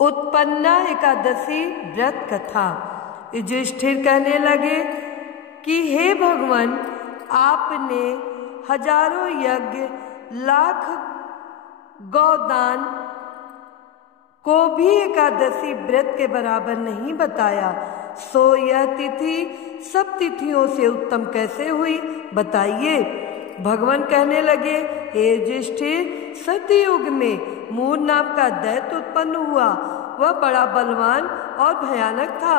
उत्पन्ना एकादशी व्रत कथा। युधिष्ठिर कहने लगे कि हे भगवान, आपने हजारों यज्ञ, लाख गौदान को भी एकादशी व्रत के बराबर नहीं बताया, सो यह तिथि सब तिथियों से उत्तम कैसे हुई, बताइए। भगवान कहने लगे, हे युधिष्ठिर, सतयुग में मूर नाम का दैत्य उत्पन्न हुआ। वह बड़ा बलवान और भयानक था।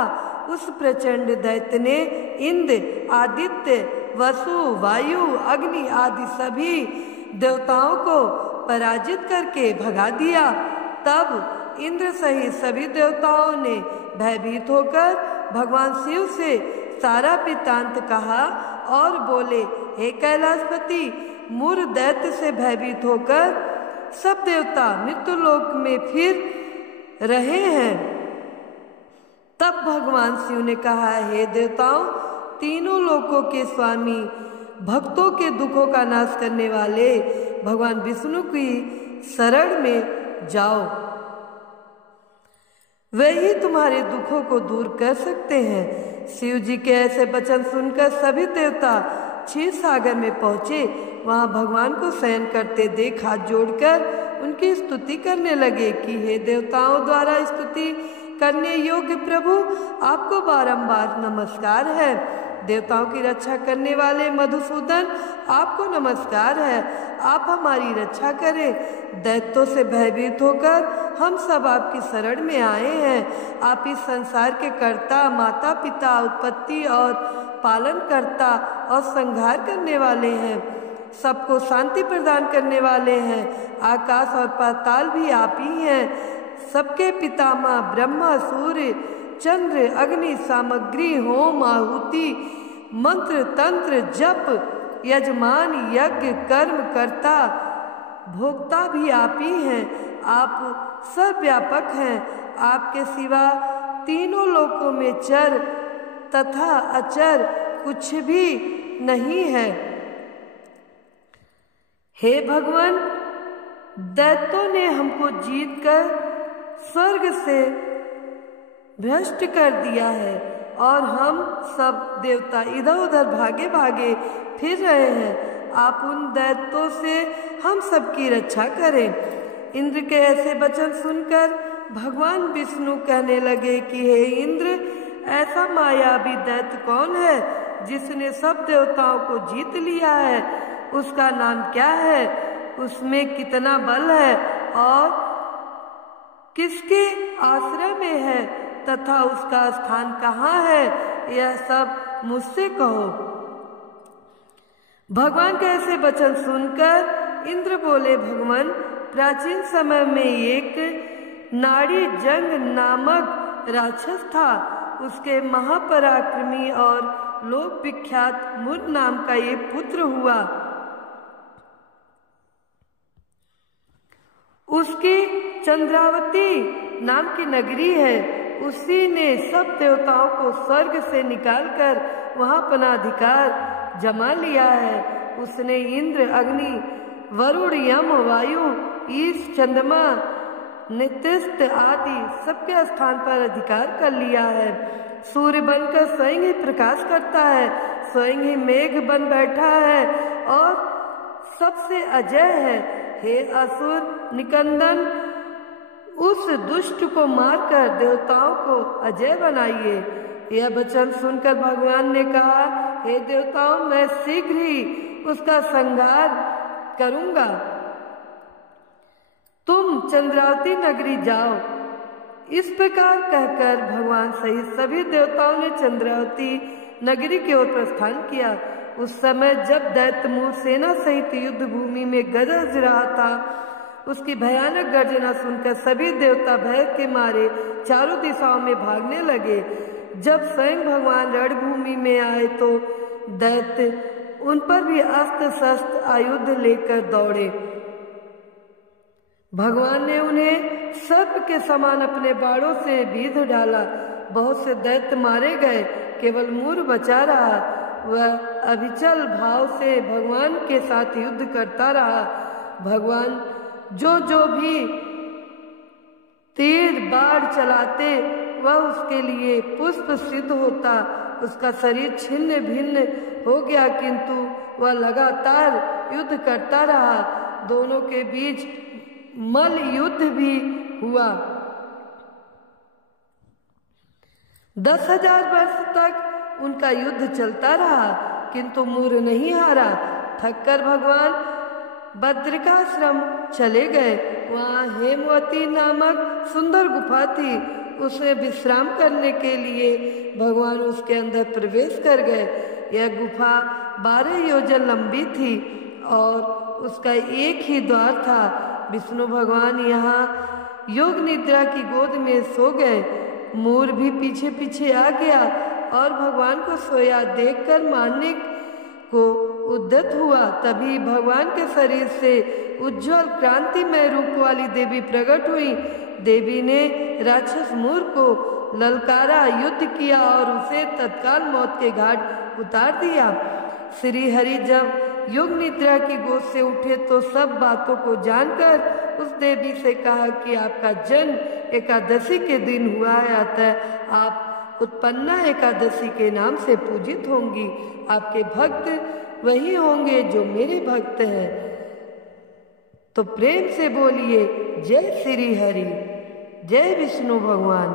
उस प्रचंड दैत्य ने इंद्र, आदित्य, वसु, वायु, अग्नि आदि सभी देवताओं को पराजित करके भगा दिया। तब इंद्र सहित सभी देवताओं ने भयभीत होकर भगवान शिव से सारा वृत्तांत कहा और बोले, हे कैलाशपति, मूर दैत्य से भयभीत होकर सब देवता मृत्यु लोक में फिर रहे हैं। तब भगवान शिव ने कहा, हे देवताओं, तीनों लोकों के स्वामी, भक्तों के दुखों का नाश करने वाले भगवान विष्णु की शरण में जाओ, वे ही तुम्हारे दुखों को दूर कर सकते हैं। शिव जी के ऐसे वचन सुनकर सभी देवता क्षीर सागर में पहुंचे। वहां भगवान को शयन करते देख हाथ जोड़कर उनकी स्तुति करने लगे कि हे देवताओं द्वारा स्तुति करने योग्य प्रभु, आपको बारंबार नमस्कार है। देवताओं की रक्षा करने वाले मधुसूदन, आपको नमस्कार है। आप हमारी रक्षा करें। दैत्यों से भयभीत होकर हम सब आपकी शरण में आए हैं। आप इस संसार के कर्ता, माता पिता, उत्पत्ति और पालन करता और संहार करने वाले हैं। सबको शांति प्रदान करने वाले हैं। आकाश और पाताल भी आप ही हैं। सबके पितामह ब्रह्मा, सूर्य, चंद्र, अग्नि, सामग्री, होम, आहुति, मंत्र, तंत्र, जप, यजमान, यज्ञ, कर्म करता, भोक्ता भी आप ही हैं। आप सर्वव्यापक हैं। आपके सिवा तीनों लोकों में चर तथा अचर कुछ भी नहीं है। हे भगवान, दैत्यों ने हमको जीतकर स्वर्ग से भ्रष्ट कर दिया है और हम सब देवता इधर उधर भागे भागे फिर रहे हैं। आप उन दैत्यों से हम सबकी रक्षा करें। इंद्र के ऐसे वचन सुनकर भगवान विष्णु कहने लगे कि हे इंद्र, ऐसा मायावी दैत्य कौन है जिसने सब देवताओं को जीत लिया है? उसका नाम क्या है? उसमें कितना बल है और किसके आश्रय में है तथा उसका स्थान कहाँ है? यह सब मुझसे कहो। भगवान के ऐसे वचन सुनकर इंद्र बोले, भगवान, प्राचीन समय में एक नाड़ी जंग नामक राक्षस था। उसके महापराक्रमी और लोक विख्यात मूर नाम का एक पुत्र हुआ। उसकी चंद्रावती नाम की नगरी है। उसी ने सब देवताओं को स्वर्ग से निकालकर वहां अपना अधिकार जमा लिया है। उसने इंद्र, अग्नि, वरुण, यम, वायु, ईश, चंद्रमा, नितिस्त आदि सबके स्थान पर अधिकार कर लिया है। सूर्य बनकर स्वयं ही प्रकाश करता है, स्वयं ही मेघ बन बैठा है और सबसे अजय है। हे असुर निकंदन, उस दुष्ट को मारकर देवताओं को अजय बनाइए। यह वचन सुनकर भगवान ने कहा, हे देवताओं, मैं शीघ्र ही उसका संहार करूंगा। तुम चंद्रावती नगरी जाओ। इस प्रकार कहकर भगवान सहित सभी देवताओं ने चंद्रावती नगरी की ओर प्रस्थान किया। उस समय जब दैत्य मूर सेना सहित युद्ध भूमि में गरज रहा था, उसकी भयानक गर्जना सुनकर सभी देवता भय के मारे चारों दिशाओं में भागने लगे। जब स्वयं भगवान रणभूमि में आए तो दैत्य उन पर भी अस्त्र शस्त्र आयुध लेकर दौड़े। भगवान ने उन्हें सर्प के समान अपने बाणों से बीध डाला। बहुत से दैत्य मारे गए, केवल मूर बचा रहा। वह अविचल भाव से भगवान के साथ युद्ध करता रहा। भगवान जो भी तीर बाढ़ चलाते वह उसके लिए पुष्प सिद्ध होता। उसका शरीर छिन्न भिन्न हो गया, किंतु वह लगातार युद्ध करता रहा। दोनों के बीच मल युद्ध भी हुआ। 10,000 वर्ष तक उनका युद्ध चलता रहा, किंतु मूर नहीं हारा। थककर भगवान बद्रिकाश्रम चले गए। वहाँ हेमवती नामक सुंदर गुफा थी। उसमें विश्राम करने के लिए भगवान उसके अंदर प्रवेश कर गए। यह गुफा 12 योजन लंबी थी और उसका एक ही द्वार था। विष्णु भगवान यहाँ योग निद्रा की गोद में सो गए। मोर भी पीछे पीछे आ गया और भगवान को सोया देखकर मारने को उद्यत हुआ। तभी भगवान के शरीर से उज्जवल क्रांतिमय रूप वाली देवी प्रकट हुई। देवी ने राक्षस मोर को ललकारा, युद्ध किया और उसे तत्काल मौत के घाट उतार दिया। श्री हरि जब योग निद्रा की गोद से उठे तो सब बातों को जानकर उस देवी से कहा कि आपका जन्म एकादशी के दिन हुआ है, अतः आप उत्पन्ना एकादशी के नाम से पूजित होंगी। आपके भक्त वही होंगे जो मेरे भक्त हैं। तो प्रेम से बोलिए जय श्री हरि, जय विष्णु भगवान।